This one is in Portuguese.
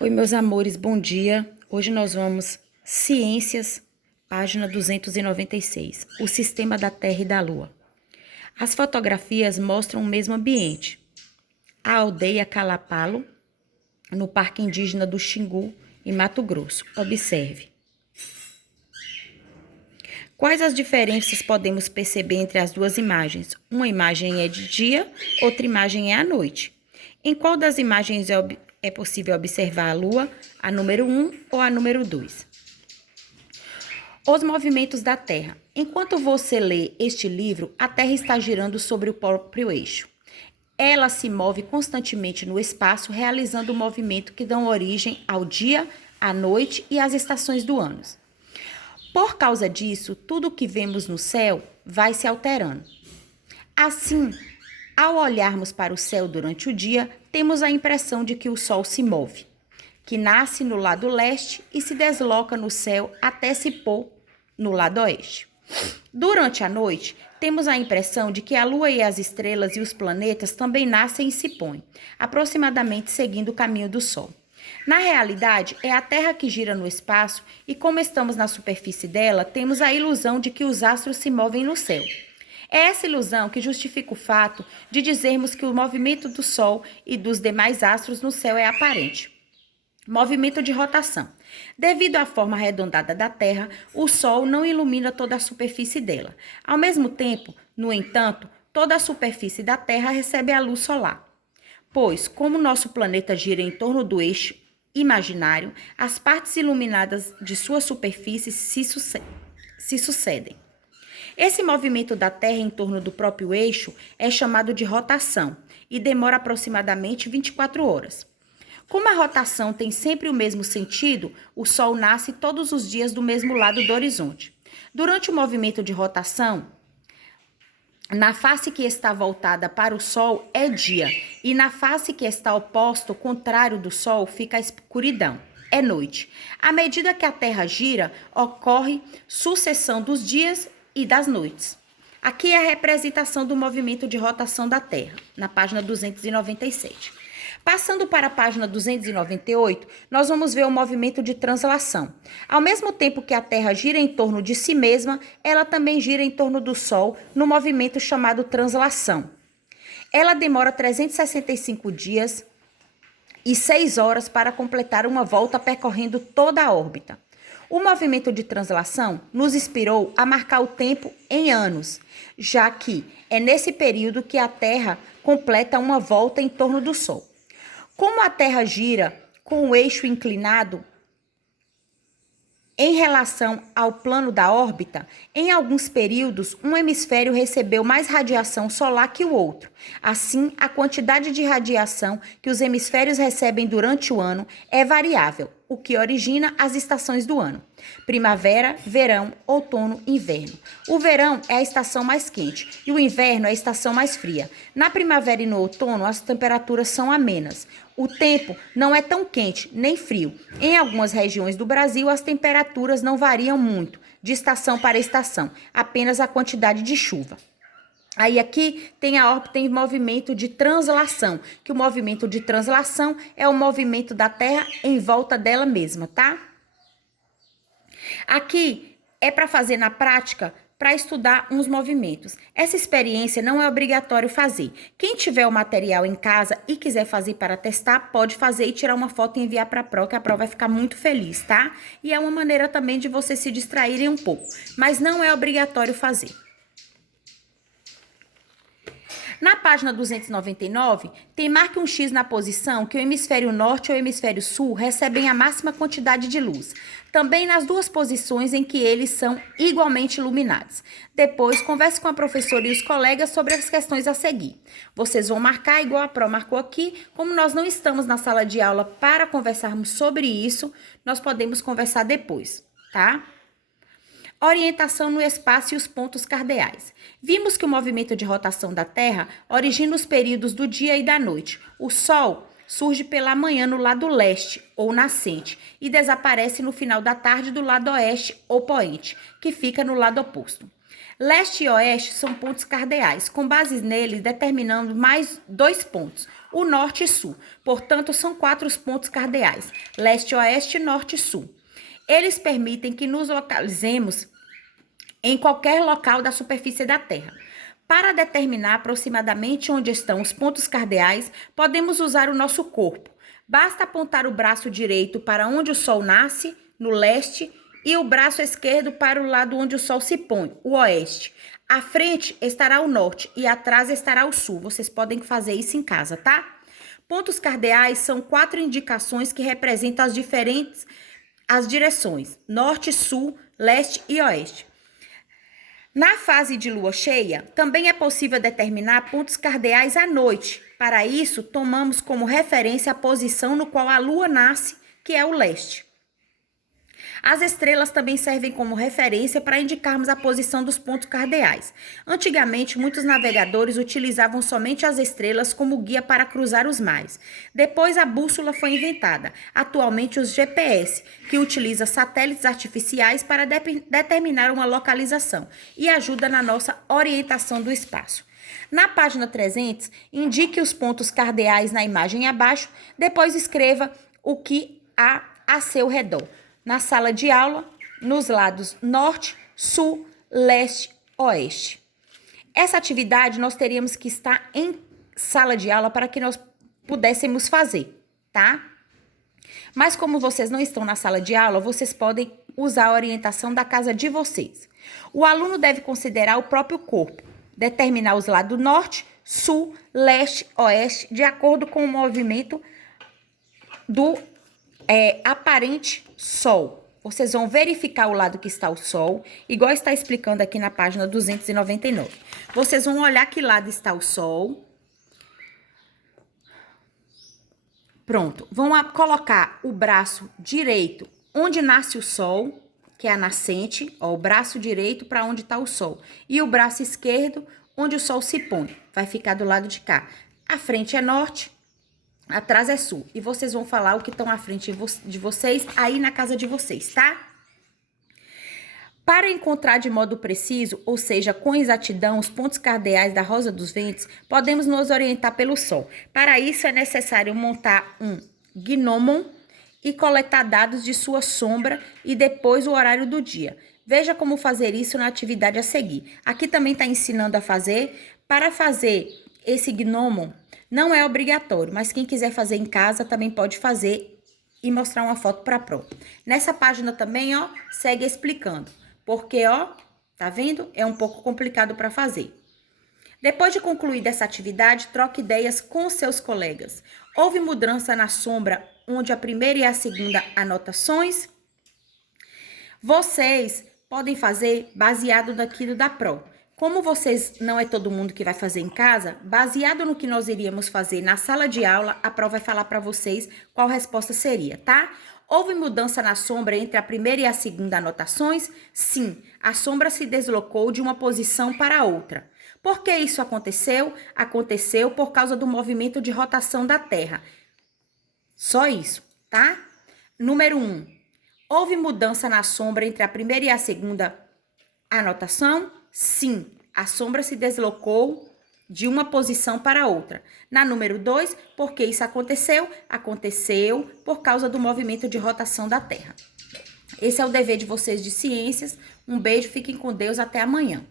Oi, meus amores, bom dia. Hoje nós vamos Ciências, página 296, o sistema da Terra e da Lua. As fotografias mostram o mesmo ambiente. A aldeia Calapalo, no Parque Indígena do Xingu, em Mato Grosso. Observe. Quais as diferenças podemos perceber entre as duas imagens? Uma imagem é de dia, outra imagem é à noite. Em qual das imagens é possível observar a Lua, a número 1 ou a número 2? Os movimentos da Terra. Enquanto você lê este livro, a Terra está girando sobre o próprio eixo. Ela se move constantemente no espaço, realizando o movimento que dão origem ao dia, à noite e às estações do ano. Por causa disso, tudo o que vemos no céu vai se alterando. Assim, ao olharmos para o céu durante o dia, temos a impressão de que o Sol se move, que nasce no lado leste e se desloca no céu até se pôr no lado oeste. Durante a noite, temos a impressão de que a Lua e as estrelas e os planetas também nascem e se põem, aproximadamente seguindo o caminho do Sol. Na realidade, é a Terra que gira no espaço e, como estamos na superfície dela, temos a ilusão de que os astros se movem no céu. É essa ilusão que justifica o fato de dizermos que o movimento do Sol e dos demais astros no céu é aparente. Movimento de rotação. Devido à forma arredondada da Terra, o Sol não ilumina toda a superfície dela. Ao mesmo tempo, no entanto, toda a superfície da Terra recebe a luz solar. Pois, como nosso planeta gira em torno do eixo imaginário, as partes iluminadas de sua superfície se sucedem. Esse movimento da Terra em torno do próprio eixo é chamado de rotação e demora aproximadamente 24 horas. Como a rotação tem sempre o mesmo sentido, o Sol nasce todos os dias do mesmo lado do horizonte. Durante o movimento de rotação, na face que está voltada para o Sol é dia, e na face que está oposta, ao contrário do Sol, fica a escuridão, é noite. À medida que a Terra gira, ocorre sucessão dos dias e das noites. Aqui é a representação do movimento de rotação da Terra, na página 297. Passando para a página 298, nós vamos ver o movimento de translação. Ao mesmo tempo que a Terra gira em torno de si mesma, ela também gira em torno do Sol no movimento chamado translação. Ela demora 365 dias e 6 horas para completar uma volta percorrendo toda a órbita. O movimento de translação nos inspirou a marcar o tempo em anos, já que é nesse período que a Terra completa uma volta em torno do Sol. Como a Terra gira com o eixo inclinado em relação ao plano da órbita, em alguns períodos, um hemisfério recebeu mais radiação solar que o outro. Assim, a quantidade de radiação que os hemisférios recebem durante o ano é variável, o que origina as estações do ano: primavera, verão, outono, inverno. O verão é a estação mais quente e o inverno é a estação mais fria. Na primavera e no outono, as temperaturas são amenas. O tempo não é tão quente nem frio. Em algumas regiões do Brasil, as temperaturas não variam muito de estação para estação, apenas a quantidade de chuva. Aí aqui tem a órbita em movimento de translação, que o movimento de translação é o movimento da Terra em volta dela mesma, tá? Aqui é para fazer na prática, para estudar uns movimentos. Essa experiência não é obrigatório fazer. Quem tiver o material em casa e quiser fazer para testar, pode fazer e tirar uma foto e enviar para a Pro, que a Pro vai ficar muito feliz, tá? E é uma maneira também de vocês se distraírem um pouco, mas não é obrigatório fazer. Na página 299, tem marque um X na posição que o hemisfério norte ou o hemisfério sul recebem a máxima quantidade de luz. Também nas duas posições em que eles são igualmente iluminados. Depois, converse com a professora e os colegas sobre as questões a seguir. Vocês vão marcar igual a Pro marcou aqui. Como nós não estamos na sala de aula para conversarmos sobre isso, nós podemos conversar depois, tá? Orientação no espaço e os pontos cardeais. Vimos que o movimento de rotação da Terra origina os períodos do dia e da noite. O Sol surge pela manhã no lado leste, ou nascente, e desaparece no final da tarde do lado oeste, ou poente, que fica no lado oposto. Leste e oeste são pontos cardeais. Com base neles, determinamos mais 2 pontos, o norte e sul. Portanto, são 4 os pontos cardeais: leste, oeste, norte e sul. Eles permitem que nos localizemos em qualquer local da superfície da Terra. Para determinar aproximadamente onde estão os pontos cardeais, podemos usar o nosso corpo. Basta apontar o braço direito para onde o Sol nasce, no leste, e o braço esquerdo para o lado onde o Sol se põe, o oeste. À frente estará o norte e atrás estará o sul. Vocês podem fazer isso em casa, tá? Pontos cardeais são 4 indicações que representam as direções: norte, sul, leste e oeste. Na fase de lua cheia, também é possível determinar pontos cardeais à noite. Para isso, tomamos como referência a posição no qual a lua nasce, que é o leste. As estrelas também servem como referência para indicarmos a posição dos pontos cardeais. Antigamente, muitos navegadores utilizavam somente as estrelas como guia para cruzar os mares. Depois, a bússola foi inventada. Atualmente, os GPS, que utiliza satélites artificiais para determinar uma localização e ajuda na nossa orientação do espaço. Na página 300, indique os pontos cardeais na imagem abaixo, depois escreva o que há a seu redor. Na sala de aula, nos lados norte, sul, leste, oeste. Essa atividade nós teríamos que estar em sala de aula para que nós pudéssemos fazer, tá? Mas como vocês não estão na sala de aula, vocês podem usar a orientação da casa de vocês. O aluno deve considerar o próprio corpo, determinar os lados norte, sul, leste, oeste, de acordo com o movimento do aparente Sol. Vocês vão verificar o lado que está o Sol, igual está explicando aqui na página 299. Vocês vão olhar que lado está o Sol. Pronto. Vão colocar o braço direito onde nasce o Sol, que é a nascente, ó, o braço direito para onde está o Sol. E o braço esquerdo onde o Sol se põe. Vai ficar do lado de cá. A frente é norte, atrás é sul. E vocês vão falar o que estão à frente de vocês aí na casa de vocês, tá? Para encontrar de modo preciso, ou seja, com exatidão, os pontos cardeais da Rosa dos Ventos, podemos nos orientar pelo Sol. Para isso, é necessário montar um gnomon e coletar dados de sua sombra e depois o horário do dia. Veja como fazer isso na atividade a seguir. Aqui também está ensinando a fazer. Para fazer esse gnomon, não é obrigatório, mas quem quiser fazer em casa também pode fazer e mostrar uma foto para a prova. Nessa página também, ó, segue explicando. Porque, ó, tá vendo? É um pouco complicado para fazer. Depois de concluir dessa atividade, troque ideias com seus colegas. Houve mudança na sombra onde a primeira e a segunda anotações? Vocês podem fazer baseado naquilo da prova. Como vocês não é todo mundo que vai fazer em casa, baseado no que nós iríamos fazer na sala de aula, a prova vai falar para vocês qual resposta seria, tá? Houve mudança na sombra entre a primeira e a segunda anotações? Sim, a sombra se deslocou de uma posição para outra. Por que isso aconteceu? Aconteceu por causa do movimento de rotação da Terra. Só isso, tá? Número 1. Houve mudança na sombra entre a primeira e a segunda anotação? Sim, a sombra se deslocou de uma posição para outra. Na número 2, por que isso aconteceu? Aconteceu por causa do movimento de rotação da Terra. Esse é o dever de vocês de ciências. Um beijo, fiquem com Deus, até amanhã.